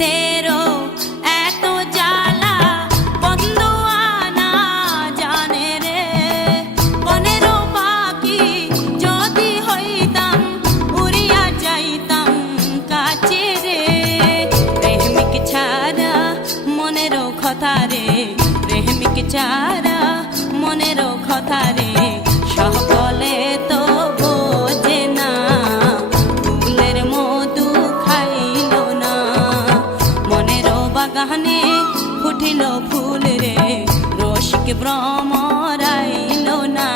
তেরো এত জ্বালা বন্ধু আনা জানে রে। 15 পাখি যদি হইতাম উড়িয়া যাইতাম কাছে রে। প্রেমিক ছাড়া মনেরও কথা রে, প্রেমিক ছাড়া মনেরও কথা রে। সকলে তো বোঝে না, ফুলের মধু খাইল না। মনেরও বাগানে ফুটিল ফুল রে, রসিক ভ্রমর আইল না।